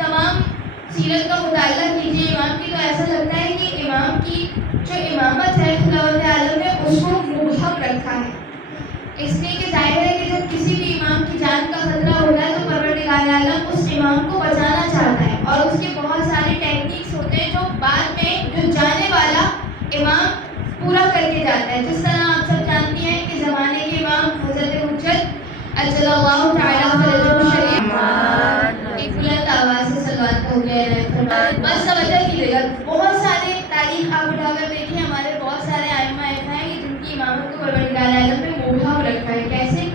تمام سیرت کا مطالعہ کیجیے امام کی، تو ایسا لگتا ہے کہ امام کی جو امامت ہے خداوند عالم نے اس کو مبہم رکھا ہے، اس لیے کہ ظاہر ہے کہ جب کسی بھی امام کی جان کا خطرہ ہوتا ہے تو پروردگار عالم اس امام کو بچانا چاہتا ہے، اور اس کے بہت سارے ٹیکنیکس ہوتے ہیں جو بعد میں جو جانے والا امام پورا کر کے جاتا ہے. جس طرح آپ سب جانتی ہیں کہ زمانے کے امام حضرت حجت اجل اللہ تعالیٰ فرجہ الشریف ایک بلند آواز سے صلوات کا حلیہ ہے. بس توجہ کیجیے گا، بہت سارے تاریخ آپ اٹھا کر دیکھیں، ہمارے بہت سارے ائمہ ایسا ہیں کہ جن کی امامت کو پروردگار عالم نے مبہم رکھا ہے. کیسے؟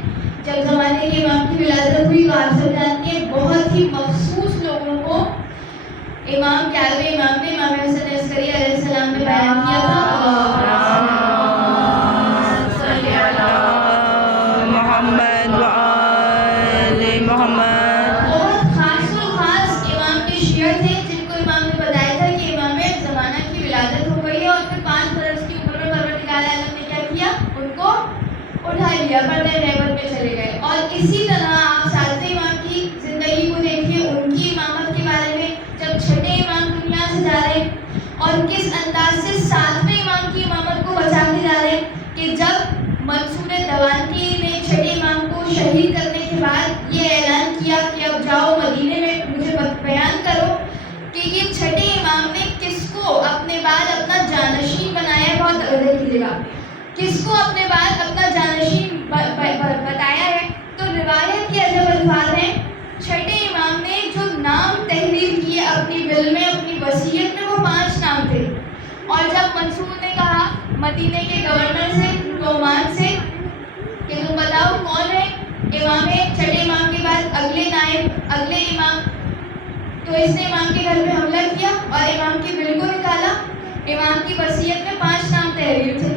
جب زمانے کے امام کی ولادت ہوئی تو آپ سب جانتی ہیں بہت ہی مخصوص لوگوں کو امام 11ویں امام نے امام حسن عسکری علیہ السلام نے بیان کیا تھا. محمد وآل محمد. بہت خاص و خاص امام کے شیعہ تھے جن کو امام نے بتایا تھا کہ امام زمانہ کی ولادت ہو گئی ہے، اور پھر 5 برس کی عمر میں پروردگار عالم نے کیا کیا؟ ان کو اٹھا لیا، پردہ غیبت میں چلے گئے. اور اسی طرح آپ 7ویں امام کی زندگی کو دیکھیے، ان کی امامت کے بارے میں جب 6ٹھے امام دنیا سے جا رہے اور کس انداز سے 7ویں امام کی امامت کو بچا کے جا رہے کہ جب منصور دوانتی نے 6ٹھے امام کو شہید کرنے کے بعد یہ اعلان کیا کہ اب جاؤ مدینے میں مجھے بیان کرو کہ یہ 6ٹھے امام نے کس کو اپنے بعد اپنا جانشین بنایا ہے. بہت توجہ کیجیے گا، کس کو اپنے بعد اپنا جانشین بتایا ہے. تو روایت کے عجب الفاظ ہیں، 6ٹھے امام نے جو نام تحریر کیے اپنی ول میں، اپنی وصیت میں، وہ 5 نام تھے. اور جب منصور نے کہا مدینے کے گورنر سے، نعمان سے، کہ تم بتاؤ کون ہے امام ہے 6ٹھے امام کے بعد اگلے نائب اگلے امام، تو اس نے امام کے گھر میں حملہ کیا اور امام کی ول کو نکالا. امام کی وصیت میں 5 نام تحریر تھے.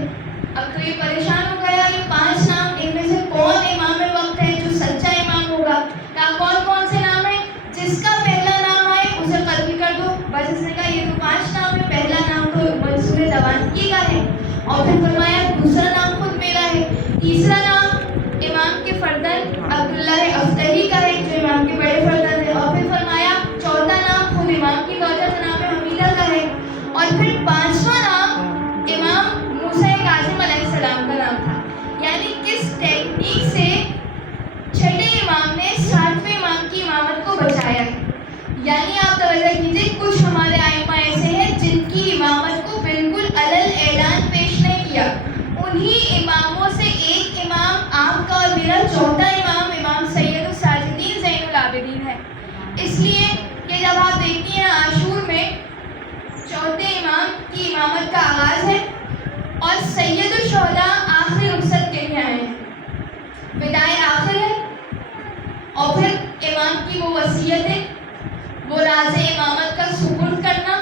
اب تو یہ پریشان ہو گیا، یہ 5 نام ان میں سے کون امام وقت ہے جو سچا امام ہوگا؟ کہا کون کون سے نام ہیں؟ جس کا پہلا نام آئے اسے قتل کر دو. بس اس نے کہا یہ تو 5 نام ہے، پہلا نام تو منصور دوانتی کا ہے، اور پھر فرمایا دوسرا نام خود میرا ہے، تیسرا نام امام کے فردن عبداللہ افتحی کا ہے جو امام کے بڑے فردن ہے، اور پھر فرمایا چوتھا نام خود امام کی زوجہ جناب حمیدہ کا ہے، اور پھر 5واں نام امام موسیٰ کاظم علیہ السلام کا نام تھا. یعنی کس ٹیکنیک سے 6ٹھے امام نے 7ویں امام کی امامت کو بچایا ہے. یعنی آپ توجہ کیجیے، کچھ ہمارے ائمہ ایسے ہیں جن کی امامت کو بالکل علل اعلان پیش نہیں کیا. انہی اماموں سے ایک امام آپ کا اور میرا چوتھا امام امام سید الساجدین زین العابدین ہے. اس لیے کہ جب آپ دیکھتی ہیں عاشور میں 4تھے امام کی امامت کا آغاز ہے اور سید الشہداء آخری رخصت کے لیے آئے ہیں، وداع آخر ہے، اور پھر امام کی وہ وصیت ہے، وہ راز امامت کا سپرد کرنا،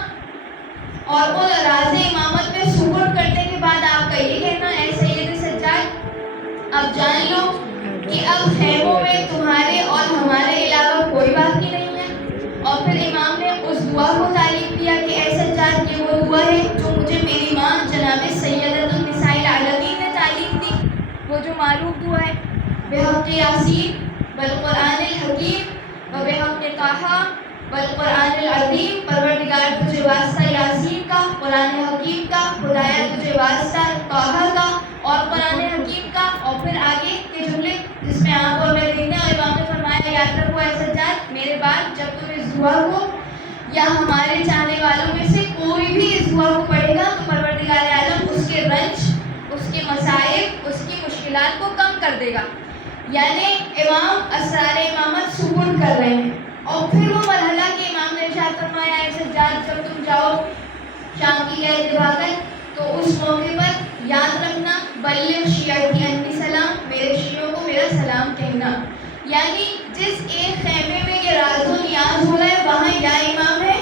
اور وہ راز امامت میں سپرد کرنے کے بعد آپ کا یہ کہنا اے سید سجاد اب جان لو کہ اب خیموں میں تمہارے اور ہمارے علاوہ کوئی باقی نہیں ہے. اور پھر امام نے اس دعا کو تعلیم دیا کہ اے سجاد یہ وہ دعا ہے جو مجھے میری ماں جناب سیدۃ النساء العالمین نے تعلیم دی، وہ جو معروف دعا ہے بحق یاسین والقرآن الحکیم و بحق طٰہٰ والقرآن العظیم. پروردگار تجھے واسطہ یاسین کا، قرآن حکیم کا، خدایا تجھے واسطہ طٰہٰ کا اور قرآن حکیم کا. اور پھر آگے کے جملے جس میں آپ اور میں دیکھتے ہیں، اور امام نے فرمایا یاد رکھو اے سجاد میرے بعد جب تم اس دعا کو یا ہمارے چاہنے والوں میں سے کوئی بھی اس دعا کو پڑھے گا تو پروردگار عالم اس کے رنج، اس کے مصائب، اس کی مشکلات کو کم کر دے گا. یعنی امام اسرار امامت سپرد کر رہے ہیں. اور پھر وہ مرحلہ کہ امام نے ارشاد فرمایا اے سجاد جب تم جاؤ شام کی گئے بھاگت تو اس موقع پر یاد رکھنا بلغ شیعتی انی سلام، میرے شیعوں کو میرا سلام کہنا. یعنی جس ایک خیمے میں یہ راز و نیاز ہو رہا ہے وہاں یا امام ہے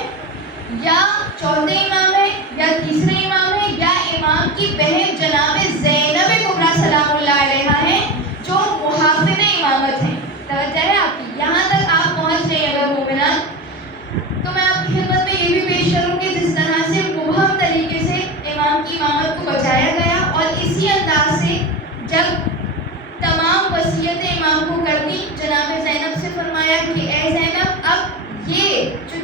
یا 4تھے امام ہے یا تیسرے امام ہے یا امام کی بہن جناب زینب کبریٰ سلام اللہ علیہا ہے جو محافظ امامت ہیں. توجہ ہے آپ کی، یہاں تک آپ پہنچ گئے اگر مومنان، تو میں آپ کی خدمت میں یہ بھی پیش کروں کہ جس طرح سے مبہم طریقے سے امام کی امامت کو بچایا گیا، اور اسی انداز سے جب تمام وصیتیں امام کو کر دی، جناب زینب سے فرمایا کہ اے زینب اب یہ جو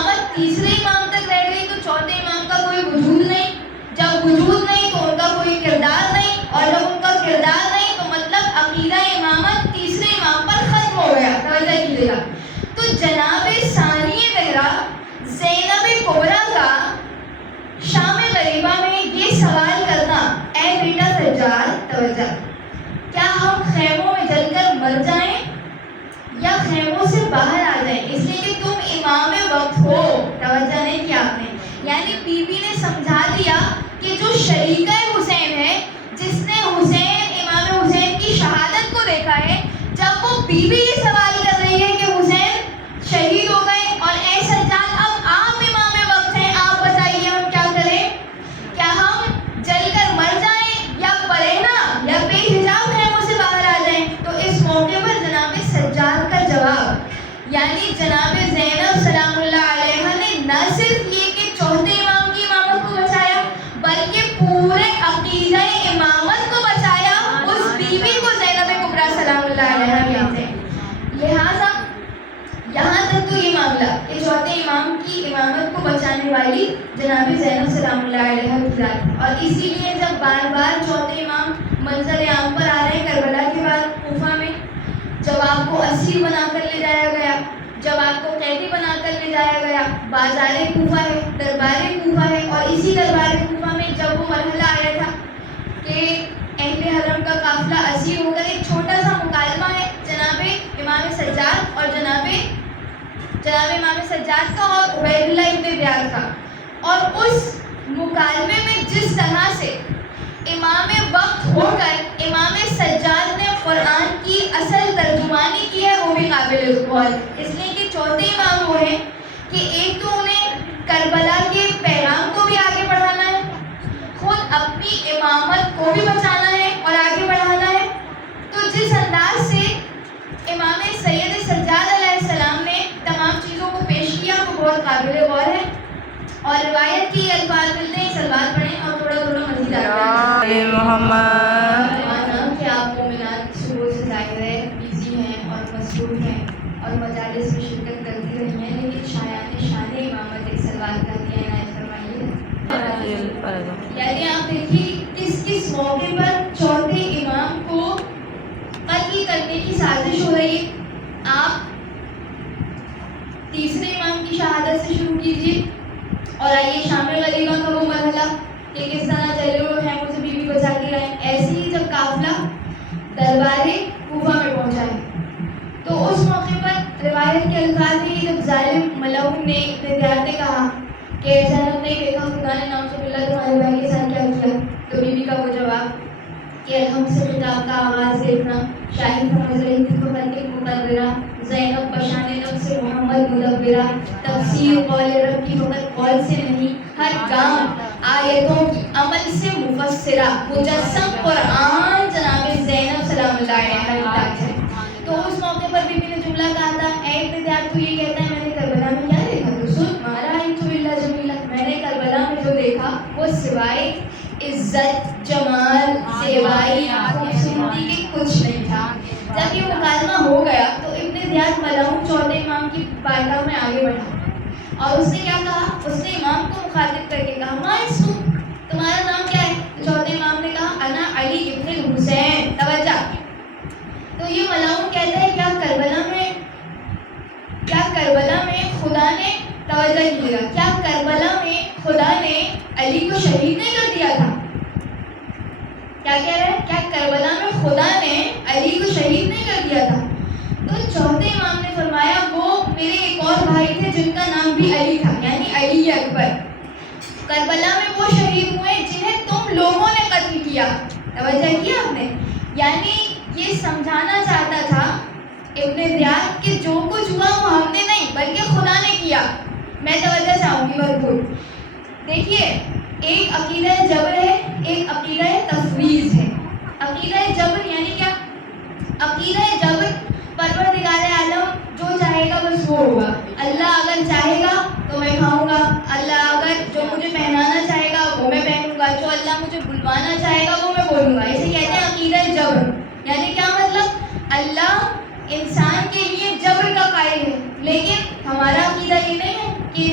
امامت تیسرے امام تک رہ گئی تو چوتھے امام کا کوئی وجود نہیں. جب وجود نہیں تو ان کا کوئی کردار نہیں, اور جب ان کا کردار نہیں تو مطلب عقیدہ امامت تیسرے امام پر ختم ہو گیا. توجہ کیجیے گا. تو جناب ثانی زہرا زینب کبریٰ کا شام غریبہ میں یہ سوال کرنا, اے بیٹا سجاد توجہ, کیا ہم خیموں میں جل کر مر جائیں یا خیموں سے باہر آ جائیں, اس لیے کہ تم امام وقت ہو. توجہ نہیں کیا آپ نے, یعنی بی بی نے سمجھا دیا کہ جو شریکہ حسین ہے, جس نے حسین امام حسین کی شہادت کو دیکھا ہے, جب وہ بی بی یہ سوال کر رہی ہے کہ حسین شہید ہو گئے اور اے سجاد اب آپ امام وقت ہیں, آپ بتائیے ہم کیا کریں, کیا ہم جل کر مر جائیں یا پڑے نا یا بے حجاب خیموں سے باہر آ جائیں. تو اس موقع پر جناب سجاد کا جواب, یعنی جناب زینب سلام اللہ علیہ نے نہ صرف یہ کہ چوتھے امام کی امامت کو بچایا بلکہ پورے عقیدہ امامت کو بچایا. اس بی بی کو زینب کبریٰ سلام اللہ علیہ کہتے ہیں. لہٰذا یہاں تک تو یہ معاملہ کہ چوتھے امام کی امامت کو بچانے والی جناب زینب سلام اللہ علیہ کی ذات ہے. اور اسی لیے جب بار بار چوتھے امام منظر عام پر آ رہے ہیں کربلا کے بعد کوفہ میں, جب آپ کو اسیر بنا کر لے جایا گیا, جب آپ کو قیدی بنا کر لے جایا گیا, بازار کوفہ ہے, دربار کوفہ ہے, اور اسی دربار کوفہ میں جب وہ مرحلہ آیا تھا کہ اہل حرم کا قافلہ اسیر ہو کر, ایک چھوٹا سا مکالمہ ہے جناب امام سجاد اور جناب امام سجاد کا اور عبید اللہ ابن زیاد کا, اور اس مکالمے میں جس طرح سے امام وقت ہو کر امام سجاد نے قرآن کی اصل ترجمانی کی ہے, وہ بھی قابل غور, اس لیے کہ چوتھے امام وہ ہیں کہ ایک تو انہیں کربلا کے پیغام کو بھی آگے بڑھانا ہے, خود اپنی امامت کو بھی بچانا ہے اور آگے بڑھانا ہے. تو جس انداز سے امام سید سجاد علیہ السلام نے تمام چیزوں کو پیش کیا وہ بہت قابل غور ہے. اور روایت کی الفاظ ملتے ہیں, سلوات پڑھیں اور تھوڑا تھوڑا مزید آگے محمد کہ آپ مومنات شروع سے ظاہر ہے بیزی ہیں اور مصروف ہیں اور مجالس میں شرکت کرتی رہی ہیں, لیکن شان امامت ایک سلوات کا دیا عنایت فرمائیے. یعنی آپ دیکھیے کس موقع پر چوتھے امام کو قتل کرنے کی سازش ہو رہی ہے. آپ تیسرے امام کی شہادت سے شروع کیجیے اور آئیے شام غریبہ کا وہ مرحلہ کہ کس طرح چلے ہوئے خیموں سے بی بی بچا کے رہے. ایسے ہی جب قافلہ دربار کوفہ میں پہنچا ہے تو اس موقع پر روایت کے الفاظ ہیں کہ جب ظالم ملعون نے ابن زیاد نے کہا کہ زینب نے دیکھا خدا نے نام سے اللہ تمہارے بھائی کے ساتھ کیا کیا, تو بی بی کا وہ جواب کہ الحمد سے خطاب کا آواز دیکھنا, شاہی سمجھ رہی تھی تو کر کے مقررہ, زینب بشان نفس محمد مدبرہ, تفسیر قول رب کی فقط قول سے نہیں ہر کام آیتوں کی عمل سے مفسرہ, مجسم قرآن جناب زینب سلام اللہ علیہ ہے. تو اس موقع پر بی بی نے جملہ کہا تھا, اے ابن زیاد تو یہ کہتا ہے میں نے کربلا میں کیا دیکھا, تو سن مارا اللہ جمیلہ, میں نے کربلا میں جو دیکھا وہ سوائے عزت, جمال, زیبائی, خوبصورتی کے کچھ نہیں تھا. جب یہ مکالمہ ہو گیا تو ابن زیاد ملعون چوتھے امام کی بارگاہ میں آگے بڑھا اور اس نے کیا کہا, اس نے امام کو مخاطب کر کے کہا ماں اسم, تمہارا نام کیا ہے؟ تو چوتھے امام نے کہا انا علی ابن الحسین. توجہ, تو یہ ملعون کہتا ہے کیا کربلا میں خدا نے, توجہ کیجیے گا, کیا کربلا میں خدا نے علی کو شہید نہیں کر دیا تھا؟ کیا کہہ رہے ہیں, کیا کربلا میں خدا نے علی کو شہید نہیں کر دیا تھا؟ تو چوتھے امام نے فرمایا وہ میرے ایک اور بھائی تھے جن کا نام بھی علی تھا, یعنی علی اکبر. کربلا میں وہ شہید ہوئے جنہیں تم لوگوں نے قتل کیا. توجہ کیا آپ نے, یعنی یہ سمجھانا چاہتا تھا ابن زیاد کہ جو کچھ ہوا وہ ہم نے نہیں بلکہ خدا نے کیا. میں توجہ چاہوں گی بھرپور. دیکھیے ایک عقیدہ جبر ہے, ایک عقیدہ تفویض ہے. عقیدہ جبر یعنی کیا, عقیدہ جبر پروردگار عالم جو چاہے گا بس وہ ہوگا. اللہ اگر چاہے گا تو میں کھاؤں گا, اللہ اگر جو مجھے پہنانا چاہے گا وہ میں پہنوں گا, جو اللہ مجھے بلوانا چاہے گا وہ میں بولوں گا. اسے کہتے ہیں عقیدہ جبر. یعنی کیا مطلب, اللہ انسان کے لیے جبر کا قائل ہے, لیکن ہمارا عقیدہ یہ نہیں ہے کہ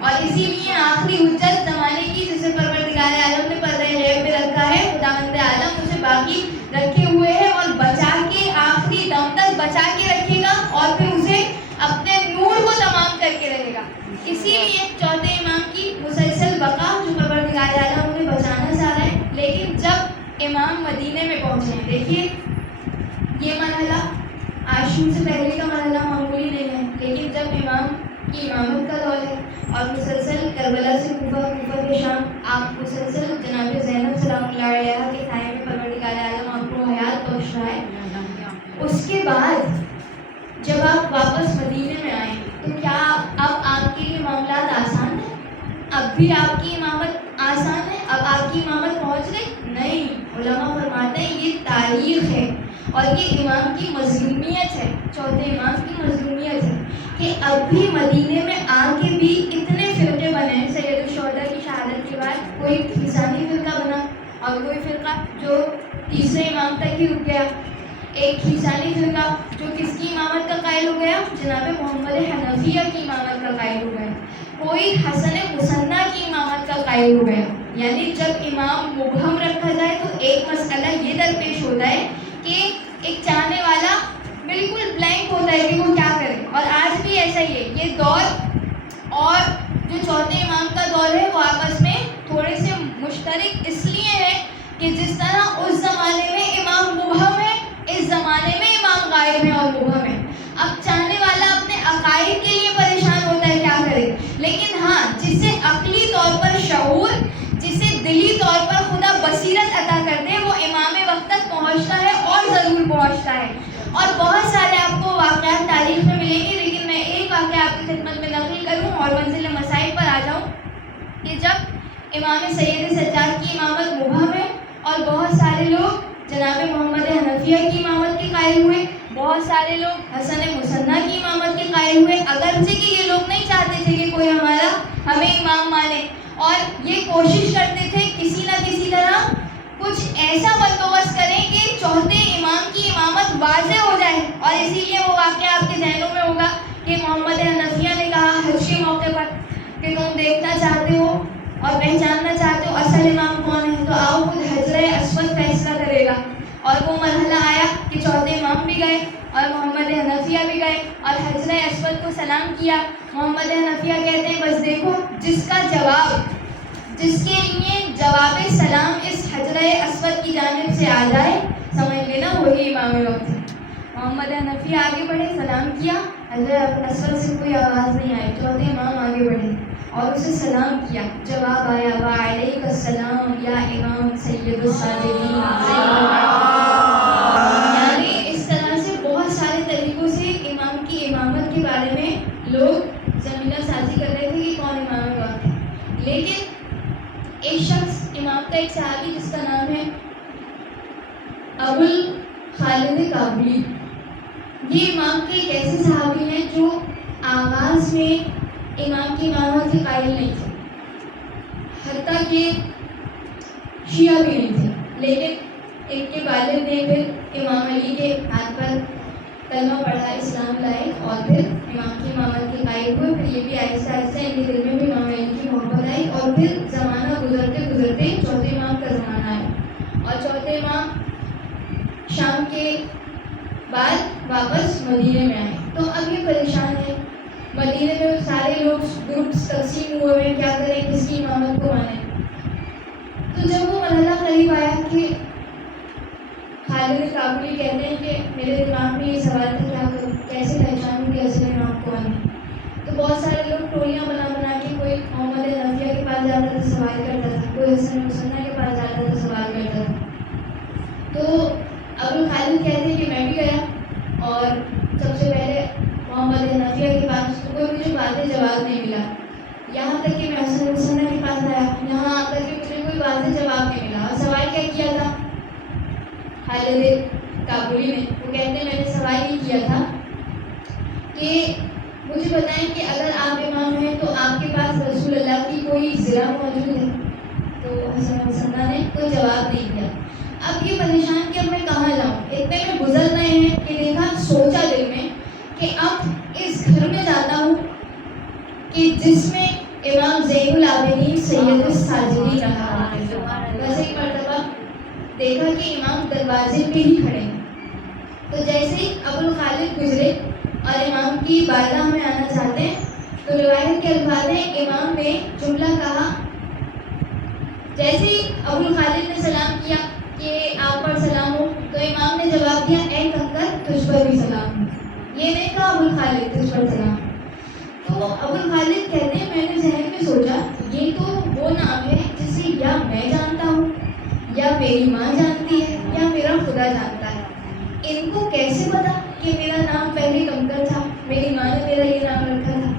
اور اسی لیے آخری حجت زمانے کی جسے پروردگار عالم نے پردہ غیب میں رکھا ہے، خداوند عالم اسے باقی رکھے ہوئے ہے اور بچا کے آخری دم تک بچا کے رکھے گا اور پھر اسے اپنے نور کو تمام کر کے رہے گا۔ اسی لیے چوتھے امام کی مسلسل بقا جو پروردگار عالم انہیں بچانا چاہ رہا ہے۔ لیکن جب امام مدینے میں پہنچے ہیں، دیکھیے یہ مرحلہ عاشور سے پہلے کا مرحلہ معمولی نہیں ہے، لیکن جب امام کی امامت کا دور ہے اور مسلسل کربلا سے کوفہ، کوفہ کے شام، آپ مسلسل جناب زینب سلام اللہ علیہ کے سائے میں پروردگار عالم آپ کو حیات بخش رہا ہے۔ اس کے بعد جب آپ واپس مدینے میں آئیں تو کیا اب آپ کے لیے معاملات آسان ہیں؟ اب بھی آپ کی امامت آسان ہے؟ اب آپ کی امامت پہنچ گئی؟ نہیں، علماء فرماتے ہیں یہ تاریخ ہے اور یہ امام کی مظلومیت ہے، چوتھے امام کی مظلومیت ہے کہ اب بھی مدینے میں آ کے بھی اتنے فرقے بنے ہیں۔ سید الشہداء کی شہادت کے بعد کوئی کھیسانی فرقہ بنا اور کوئی فرقہ جو تیسرے امام تک ہی رک گیا، ایک کھیسانی فرقہ جو کس کی امامت کا قائل ہو گیا؟ جناب محمد حنفیہ کی امامت کا قائل ہو گیا، کوئی حسن مصنع کی امامت کا قائل ہو گیا۔ یعنی جب امام مبہم رکھا جائے تو ایک مسئلہ یہ درپیش ہوتا ہے کہ ایک چاہنے والا بالکل بلینک ہوتا ہے کہ وہ کیا کرے، اور آج بھی ایسا ہی ہے۔ یہ دور اور جو چوتھے امام کا دور ہے وہ آپس میں تھوڑے سے مشترک اس لیے ہے کہ جس طرح اس زمانے میں امام مبہم ہے، اس زمانے میں امام غائب ہے اور مبہم ہے۔ اب چاہنے والا اپنے عقائد کے لیے پریشان ہوتا ہے کیا کرے، لیکن ہاں جسے عقلی طور پر شعور، جسے دلی طور پر خدا بصیرت عطا کر دے، وہ امام وقت تک پہنچتا ہے اور ضرور پہنچتا ہے۔ اور بہت سارے آپ کو واقعات تاریخ میں ملیں گے، لیکن میں ایک واقعہ آپ کی خدمت میں نقل کروں اور منزل مسائل پر آ جاؤں کہ جب امام سید سجاد کی امامت مبہم ہے اور بہت سارے لوگ جناب محمد حنفیہ کی امامت کے قائل ہوئے، بہت سارے لوگ حسن مصنع کی امامت کے قائل ہوئے، اگرچہ کہ یہ لوگ نہیں چاہتے تھے کہ کوئی ہمیں امام مانے، اور یہ کوشش کرتے تھے کسی نہ کسی طرح کچھ ایسا بندوبست کریں کہ چوتھے امام کی امامت واضح ہو جائے۔ اور اسی لیے وہ واقعہ آپ کے ذہنوں میں ہوگا کہ محمد حنفیہ نے کہا حج کے موقع پر کہ تم دیکھنا چاہتے ہو اور پہچاننا چاہتے ہو اصل امام کون ہے، تو آؤ خود حجرہ اسود فیصلہ کرے گا۔ اور وہ مرحلہ آیا کہ چوتھے امام بھی گئے اور محمد حنفیہ بھی گئے اور حجرہ اسود کو سلام کیا۔ محمد حنفیہ کہتے ہیں بس دیکھو جس کا جواب، جس کے لیے جواب سلام اس حجرہ اسود کی جانب سے آ جائے، سمجھ لینا وہی امام وقت ہے۔ محمد حنفیہ آگے بڑھے، سلام کیا، حجرہ اسود سے کوئی آواز نہیں آئی، چوتھے امام آگے بڑھے اور اسے سلام کیا، جواب آیا وعلیک السلام یا امام سید الساجدین۔ یعنی اس طرح سے بہت سارے طریقوں سے امام کی امامت کے بارے میں لوگ زمینہ سازی کر رہے تھے کہ کون امام وقت ہے۔ لیکن ایک شخص امام کا ایک صحابی جس کا نام ہے ابو خالد کابلی، یہ امام کے ایک ایسے صحابی ہیں جو آغاز میں امام کی امامت کے قائل نہیں تھے، حتیٰ کہ شیعہ بھی نہیں تھے، لیکن ان کے والد نے پھر امام علی کے ہاتھ پر کلمہ پڑھا، اسلام لائے اور پھر امام کی امامت کے قائل ہوئے۔ پھر یہ بھی آہستہ آہستہ ان کے دل میں بھی امام علی کی محبت آئی اور پھر زمانہ گزرتے گزرتے چوتھے امام کا زمانہ آیا اور چوتھے امام شام کے بعد واپس مدینے میں آئے۔ تو اب یہ پریشان ہے، مدینے میں سارے لوگ گروپس تقسیم ہوئے ہیں، کیا کریں، کس کی امامت کو مانیں۔ تو جب وہ مرحلہ قریب آیا کہ خالد کابلی کہتے ہیں کہ میرے دماغ میں یہ سوال تھا کیا کروں، کیسے پہچانوں کہ اصل امام کون ہے، تو بہت سارے لوگ ٹولیاں بنا بنا کے کوئی محمد حنفیہ کے پاس جاتا تھا سوال کرتا تھا، کوئی حسن مصنع کے پاس جاتا تھا سوال کرتا تھا۔ تو ابو خالد کہتے ہیں کہ میں بھی گیا اور سب سے پہلے محمد حنفیہ کے پاس، تو کوئی مجھے واضح جواب نہیں ملا، یہاں تک کہ میں حسن مصنع کے پاس آیا، یہاں آ کر کے مجھے کوئی واضح جواب نہیں ملا۔ اور سوال کیا کیا تھا خالد کابلی نے؟ وہ کہتے ہیں میں نے سوال یہ کیا تھا کہ مجھے بتائیں کہ اگر آپ امام ہیں تو آپ کے پاس رسول اللہ کی کوئی ذرا موجود ہے؟ تو حسن مصنع نے کوئی جواب نہیں دیا۔ اب یہ پریشان کہ اب میں کہاں جاؤں، اتنے میں گزر رہے ہیں کہ دیکھا، سوچا دل میں کہ اب اس گھر میں جاتا ہوں کہ جس میں کے امام دروازے پہ ہی کھڑے ہیں۔ تو جیسے ہی ابو الخالد گزرے اور امام کی بارگاہ میں آنا چاہتے ہیں تو روایت کے الفاظ ہیں، امام نے جملہ کہا، جیسے ہی ابو الخالد نے سلام کیا کہ آپ پر سلام ہو، تو امام نے جواب دیا، اے کنکر تجھ پر بھی سلام ہو۔ یہ نہیں کہا ابو الخالد تجھ پر سلام۔ تو ابو الخالد کہتے ہیں، میں نے ذہن میں سوچا یہ تو وہ نام ہے جسے یا میں جانتا ہوں یا میری ماں جانتی ہے یا میرا خدا جانتا ہے، ان کو کیسے پتا کہ میرا نام پہلے کنکر تھا، میری ماں نے میرا یہ نام رکھا تھا۔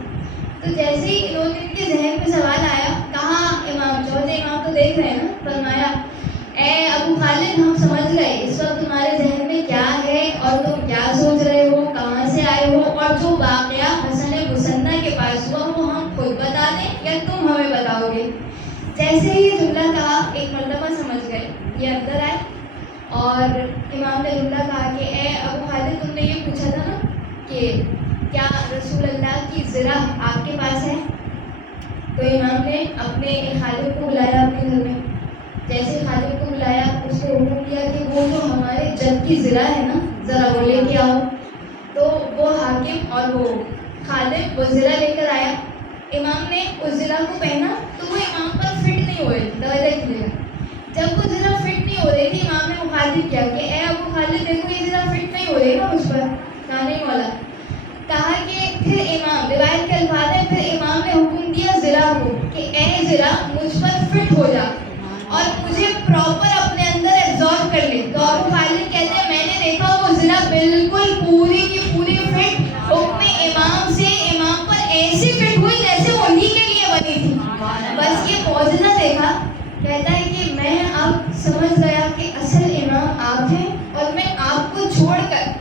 تو جیسے ہی انہوں نے ان کے ذہن میں سوال آیا، کہا امام چوتھے امام تو دیکھ رہے ہیں نا، فرمایا، اے ابو خالد ہم سمجھ گئے اس وقت تمہارے ذہن میں کیا ہے اور تم کیا سوچ رہے ہو، کہاں سے آئے ہو، اور جو واقعہ حسن مسنہ کے پاس ہوا وہ ہم خود بتا دیں یا تم ہمیں بتاؤ گے۔ جیسے ہی یہ جملہ کہا ایک مرتبہ سمجھ گئے، یہ اندر آئے اور امام نے جملہ کہا کہ اے ابو خالد تم نے یہ پوچھا تھا نا کہ کیا رسول اللہ کی ذرا آپ کے پاس ہے؟ تو امام نے اپنے خالد کو بلایا اپنے گھر میں، جیسے خالد کو بلایا اس کو حکم کیا کہ وہ جو ہمارے جد کی ذرا ہے نا ذرا وہ لے کے آؤ۔ تو وہ حاکم اور وہ خالد وہ ذرا لے کر آیا، امام نے اس ذرا کو پہنا تو وہ امام پر فٹ نہیں ہو رہی تھی، توجہ کیجیے گا، جب وہ ذرا فٹ نہیں ہو رہی تھی امام نے مخاطب کیا کہ اے ابو خالد دیکھو یہ ذرا فٹ نہیں ہو رہی نا مجھ پر، کہا نہیں مولا، کہا کہ پھر امام، روایت کے الفاظ ہیں، پھر امام نے حکم دیا ذرا کو کہ اے ذرا مجھ پر فٹ ہو جا اور مجھے پراپر اپنے اندر ایبزارب کر لے۔ تو ابو خالد کہتے ہیں میں نے دیکھا وہ ذرا بالکل پوری کی پوری فٹ حکم امام سے امام پر ایسی فٹ ہوئی جیسے انہی کے لیے بنی تھی۔ بس یہ معجزہ دیکھا، کہتا ہے کہ میں اب سمجھ گیا کہ اصل امام آپ ہیں اور میں آپ کو چھوڑ کر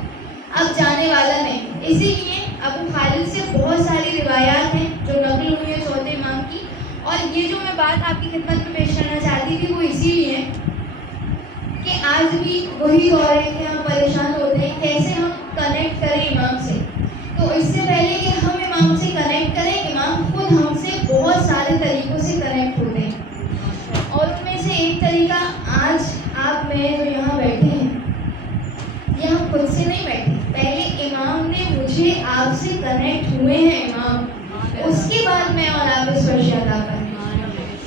اب جانے والا نہیں۔ اسی لیے ابو خالد سے بہت ساری روایات ہیں جو نقل ہوئی ہیں چوتھے امام کی، اور یہ جو میں بات آپ کی خدمت میں پیش کرنا چاہتی تھی وہ اسی لیے کہ آج بھی وہی دور ہے کہ ہم پریشان ہوتے ہیں کیسے ہم کنیکٹ کریں امام سے۔ تو اس سے پہلے کہ ہم امام سے کنیکٹ کریں، امام خود ہم سے بہت سارے طریقوں سے کنیکٹ ہوتے ہیں، اور ان میں سے ایک طریقہ آج آپ میں جو یہاں بیٹھے ہیں یہ ہم خود سے نہیں بیٹھے، پہلے امام نے مجھے آپ سے کنیکٹ ہوئے ہیں امام، اس کے بعد میں اور آپ اس پر عطا کریں۔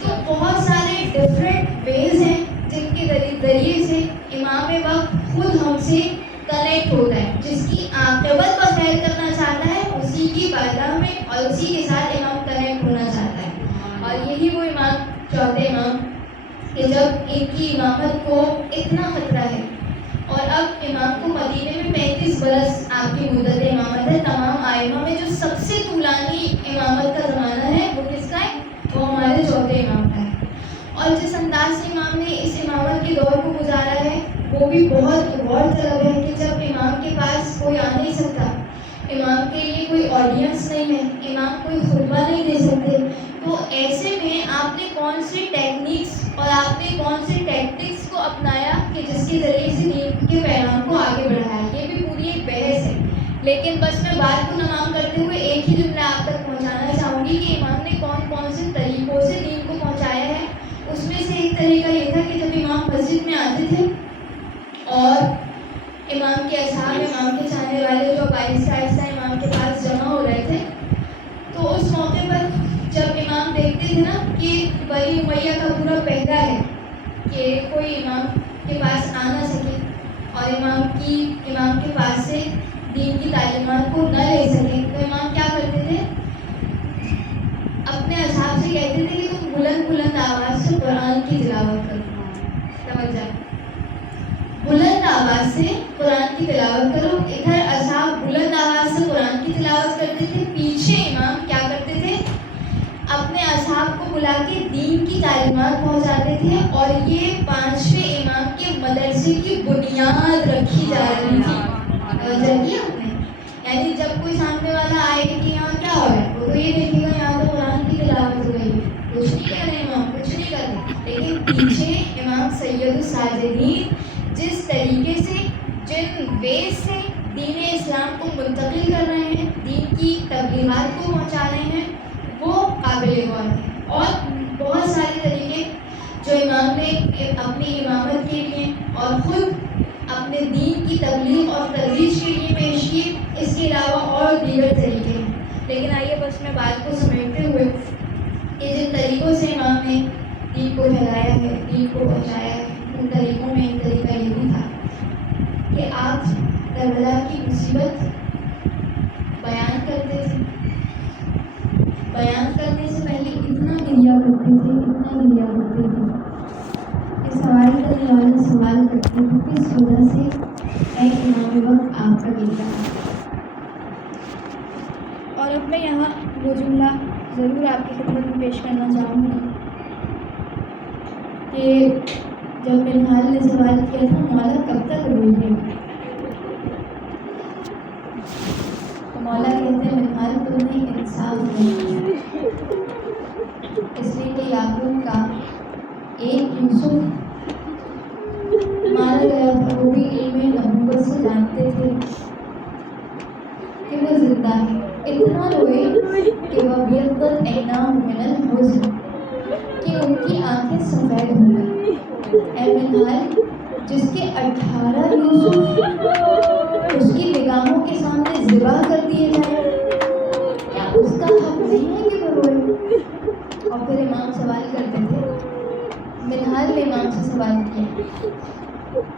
تو بہت سارے ڈفرینٹ ویز ہیں جن کے ذریعے سے امام وقت خود ہم سے کنیکٹ ہوتا ہے، جس کی عاقبت بخیر کرنا چاہتا ہے اسی کی بارگاہ میں اور اسی کے ساتھ امام کنیکٹ ہونا چاہتا ہے۔ اور یہی وہ امام چوتھے امام کہ جب ان کی امامت کو اتنا خطرہ ہے، اور اب امام کو مدینے میں 35 برس آپ کی مدت امامت ہے، تمام آئمہ میں جو سب سے طولانی امامت کا زمانہ ہے وہ کس کا ہے؟ وہ ہمارے چوتھے امام کا ہے۔ اور جس انداز سے امام نے اس امامت کے دور کو گزارا ہے وہ بھی بہت غور طلب ہے کہ جب امام کے پاس کوئی آ نہیں سکتا، امام کے لیے کوئی آڈینس نہیں ہے، امام کوئی خطبہ نہیں دے سکتے، تو ایسے میں آپ نے کون سی ٹیکنیکس اور آپ نے کون سے ٹیکٹکس کو اپنایا کہ جس کے ذریعے سے دین کے پیغام کو آگے بڑھایا، یہ بھی پوری ایک بحث ہے۔ لیکن بس میں بات کو تمام کرتے ہوئے ایک ہی جملہ آپ تک پہنچانا چاہوں گی کہ امام نے کون سے طریقوں سے دین کو پہنچایا ہے۔ اس میں سے ایک طریقہ یہ تھا کہ جب امام مسجد میں آتے تھے اور امام کے اصحاب، امام کے چاہنے والے جو آہستہ آہستہ امام کے پاس جمع ہو رہے تھے، تو اس موقع پر جب امام دیکھتے تھے نا کہ بنی امیہ کا پورا پہرا ہے کہ کوئی امام کے پاس آ نہ سکے اور امام کے پاس سے دین کی تعلیمات کو نہ لے سکے، تو امام کیا کرتے تھے؟ اپنے اصحاب سے کہتے تھے کہ تم بلند بلند آواز سے قرآن کی تلاوت کرو، توجہ، بلند آواز سے قرآن کی تلاوت کرو۔ ادھر اصحاب بلند آواز سے قرآن کی تلاوت کرتے تھے، پیچھے امام کیا کرتے تھے؟ اپنے اصحاب کو بلا کے دین کی تعلیمات پہنچاتے تھے، اور یہ 5ویں امام کے مدرسے کی بنیاد رکھی جا رہی تھی۔ توجہ کیا آپ نے؟ یعنی جب کوئی سامنے والا آئے کہ یہاں کیا ہو رہا ہے، وہ تو یہ دیکھے گا یہاں تو قرآن کی تلاوت ہو رہی ہے، کچھ نہیں کر رہے امام، کچھ نہیں کر رہے، لیکن پیچھے امام سید الساجدین جس طریقے سے، جن ویز سے دین اسلام کو منتقل کر رہے ہیں، دین کی تبلیغات کو پہنچا رہے ہیں، وہ قابل غور ہے۔ اور بہت سارے طریقے جو امام نے اپنی امامت کے لیے اور خود اپنے دین کی تبلیغ اور ترویج کے لیے پیش کی، اس کے علاوہ اور دیگر طریقے ہیں۔ لیکن آئیے بس میں بات کو سمیٹتے ہوئے کہ جن طریقوں سے امام نے دین کو پھیلایا ہے، دین کو پہنچایا ہے، ان طریقوں میں ایک طریقہ یہ بھی تھا کہ آپ کربلا کی مصیبت بیان کرتے تھے۔ بیان کرنے سے پہلے اتنا گریا کرتے تھے کہ سوال کرنے والا سوال کرتے تھے کس وجہ سے اے امام وقت آپ کا گریا۔ اور اب میں یہاں وہ جملہ ضرور آپ کی خدمت میں پیش کرنا چاہوں گی کہ جب منہال نے سوال کیا تھا مولا کب تک روئی ہے، تو مولا کہتے ہیں منہال تم نے انصاف نہیں کیا، اس لیے کہ یعقوب کا ایک یوسف مارا گیا تھا، وہ بھی علم نبوت سے جانتے تھے کہ وہ زندہ ہے۔ اتنا روئے کہ وہ بیضت عیناہ من الحزن، کہ ان کی آنکھیں سفید ہو گئی۔ اے منہال جس کے 18 یوسف اس کی نگاہوں کے سامنے ذبح کر دیے جائیں، کیا اس کا حق نہیں ہے کہ وہ روئے؟ اور پھر امام سوال کرتے تھے، منہال نے امام سے سوال کیا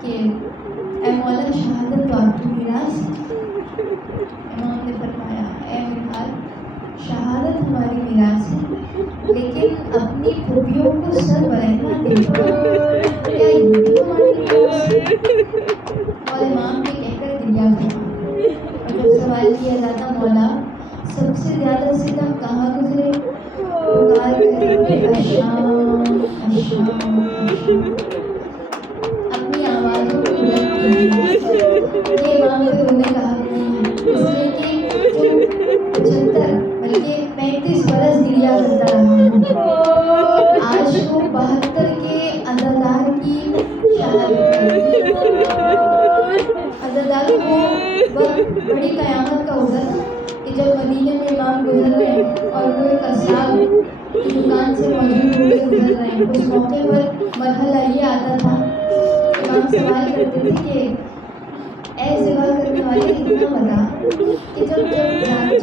کہ اے مولا شہادت تو آپ کی میراث ہے۔ امام نے فرمایا اے منہال شہادت ہماری میراث ہے، لیکن اپنی پھوپھیوں کو سر برہنہ دینا کیا یہ بھی ہماری میراث ہے؟ اور امام نے کہہ کر گریا فرمایا۔ اور جب سوال کیا جاتا مولا سب سے زیادہ ستم کہاں گزرے، پکار کر الشام الشام الشام، اپنی آوازوں کو بلند کیجیے۔ یہ امام کے رونے کا حق نہیں ہے، اس لیے کہ جو 75 بلکہ 35 برس گریا کرتا رہا، آج وہ 72 کے عزادار کی شہادت کرتی۔ عزادار کو وقت بڑی قیامت کا ہوتا تھا کہ جب مدینے میں امام گزر رہے ہیں اور وہ ایک قصاب کی دکان سے موجود ہوئے گزر رہے ہیں، اس موقع پر مرحلہ یہ آتا تھا، امام سوال کرتے تھے کہ اے ذبح کرنے والے اتنا بتا کہ جب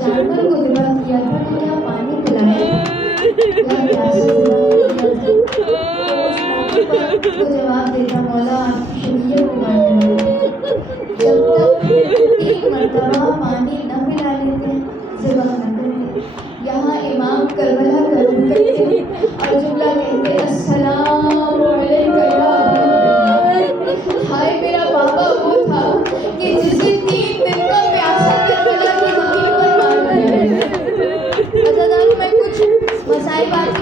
جانور کو ذبح کیا تھا تو کیا پانی پلایا یا پیاسے ذبح کیا تھا؟ اس موقع پر وہ جواب دیتا مولا آپ کی شریعت کو ماننے والے جب تک 3 مرتبہ پانی نہ پلا لیتے ذبح نہ کرتے۔ یہاں امام کربلا کا رخ کرتے اور جملہ کہتے السلام علیکم یا ہائے میرا بابا وہ تھا کہ جسے 3 دن کا پیاسا کربلا کی زمین پر مار دیا۔ عزاداروں میں کچھ مسائل بات